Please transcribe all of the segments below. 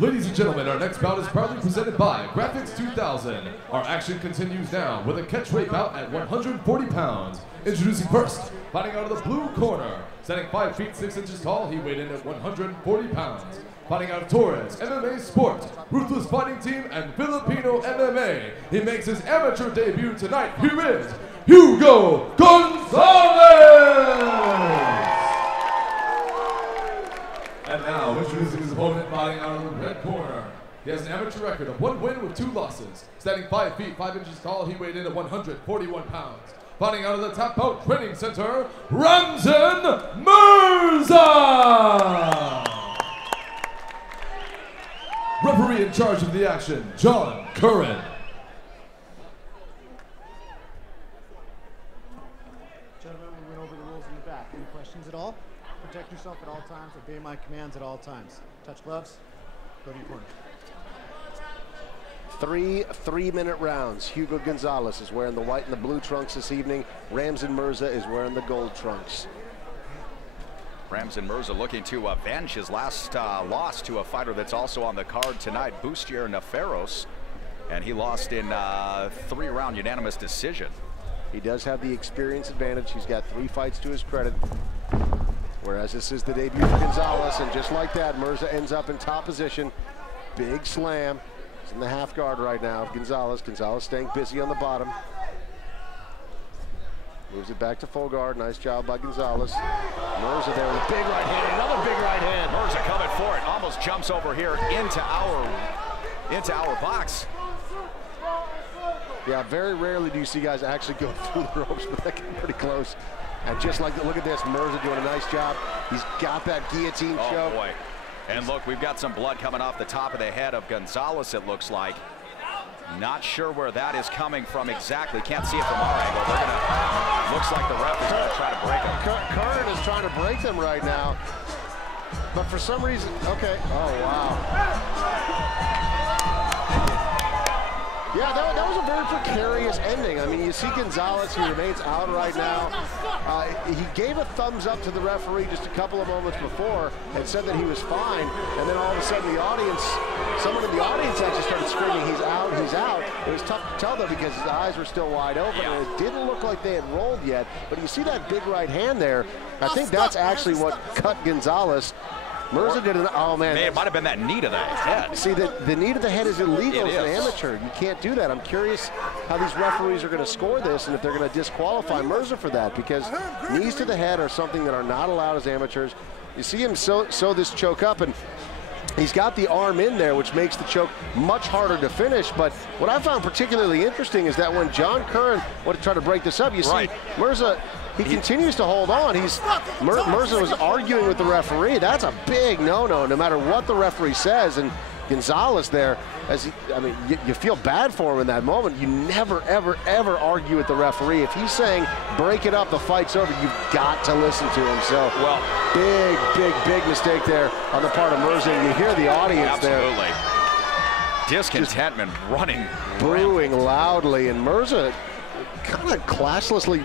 Ladies and gentlemen, our next bout is proudly presented by Graphics 2000. Our action continues now with a catchweight bout at 140 pounds. Introducing first, fighting out of the blue corner. Standing 5 feet 6 inches tall, he weighed in at 140 pounds. Fighting out of Torres, MMA Sport, Ruthless Fighting Team, and Filipino MMA. He makes his amateur debut tonight. Here is Hugo Gonzalez! And now, introducing his opponent, fighting out of the red corner. He has an amateur record of 1 win with 2 losses. Standing 5 feet 5 inches tall, he weighed in at 141 pounds. Fighting out of the Tap Out Training Center, Ramsen Merza! Referee in charge of the action, John Curran. Gentlemen, we went over the rules in the back. Any questions at all? Protect yourself at all times. Obey my commands at all times. Touch gloves. Go to your corner. 3 3-minute rounds. Hugo Gonzalez is wearing the white and the blue trunks this evening. Ramsen Merza is wearing the gold trunks. Ramsen Merza looking to avenge his last loss to a fighter that's also on the card tonight, Bustier Neferos, and he lost in 3-round unanimous decision. He does have the experience advantage. He's got 3 fights to his credit, whereas this is the debut for Gonzalez, and just like that, Merza ends up in top position. Big slam. He's in the half guard right now. Gonzalez staying busy on the bottom. Moves it back to full guard. Nice job by Gonzalez. Merza there with a big right hand. Another big right hand. Merza coming for it. Almost jumps over here into our box. Yeah, very rarely do you see guys actually go through the ropes, but that came pretty close. And just like, look at this, Merza doing a nice job. He's got that guillotine choke. Oh boy. And look, we've got some blood coming off the top of the head of Gonzalez, it looks like. Not sure where that is coming from exactly. Can't see it from our angle. They're gonna, looks like the ref is gonna try to break them. Curran is trying to break them right now. But for some reason, okay. Oh, wow. Yeah, that was a very precarious ending. I mean, you see Gonzalez, he remains out right now. He gave a thumbs up to the referee just a couple of moments before and said that he was fine. And then all of a sudden the audience, someone in the audience actually started screaming, he's out, he's out. It was tough to tell though because his eyes were still wide open and it didn't look like they had rolled yet. But you see that big right hand there. I think that's actually what cut Gonzalez. Merza did an, oh man. It might have been that knee to the head. See, the knee to the head is illegal as an amateur. You can't do that. I'm curious how these referees are going to score this and if they're going to disqualify Merza for that because knees to the head are something that are not allowed as amateurs. You see him sew this choke up and he's got the arm in there, which makes the choke much harder to finish. But what I found particularly interesting is that when John Curran wanted to try to break this up, you see Merza, he continues to hold on. Merza was arguing with the referee. That's a big no-no, no matter what the referee says. And Gonzalez there, you feel bad for him in that moment. You never, ever, ever argue with the referee. If he's saying, break it up, the fight's over, you've got to listen to him. So, well, big mistake there on the part of Merza. And you hear the audience there. Discontentment running. Booing loudly. And Merza kind of classlessly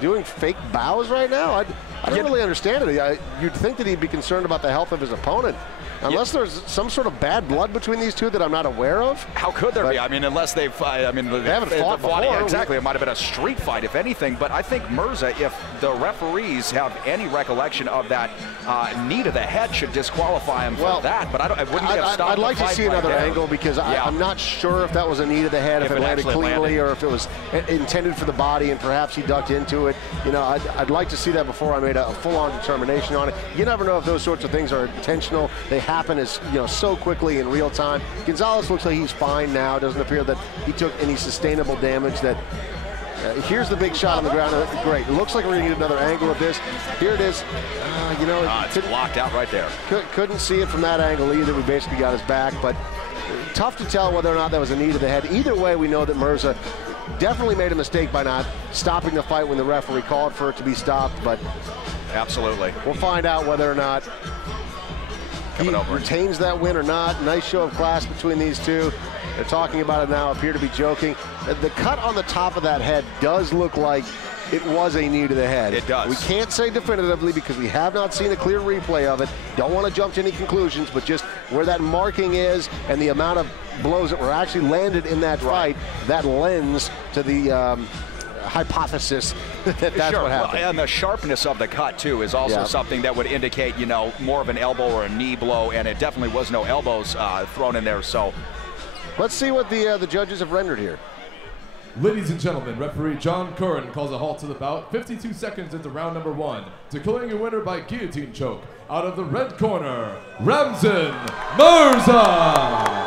doing fake bows right now. I don't really understand it. You'd think that he'd be concerned about the health of his opponent. Unless there's some sort of bad blood between these two that I'm not aware of. How could there be? I mean, unless they haven't fought before. Yeah, exactly. It might have been a street fight, if anything. But I think Merza, if the referees have any recollection of that knee to the head, should disqualify him for that. But I wouldn't have stopped. I'd like to see another angle because I'm not sure if that was a knee to the head, if it landed cleanly, or if it was intended for the body and perhaps he ducked into it. You know, I'd like to see that before I made a full-on determination on it. You never know if those sorts of things are intentional. They happen as so quickly in real time. Gonzalez looks like he's fine now. Doesn't appear that he took any sustainable damage. That here's the big shot on the ground. Great. It looks like we're gonna get another angle of this. Here it is. It's blocked out right there. Couldn't see it from that angle either. We basically got his back, but tough to tell whether or not that was a knee to the head. Either way, we know that Merza definitely made a mistake by not stopping the fight when the referee called for it to be stopped. But absolutely, we'll find out whether or not he retains that win or not. Nice show of class between these two. They're talking about it now, appear to be joking. The cut on the top of that head does look like it was a knee to the head. It does. We can't say definitively because we have not seen a clear replay of it. Don't want to jump to any conclusions, but just where that marking is and the amount of blows that were actually landed in that fight, that lends to the hypothesis that that's what happened. Well, and the sharpness of the cut, too, is also something that would indicate, you know, more of an elbow or a knee blow, and it definitely was no elbows thrown in there. So let's see what the judges have rendered here. Ladies and gentlemen, referee John Curran calls a halt to the bout 52 seconds into round number 1, declaring a winner by guillotine choke out of the red corner, Ramsen Merza.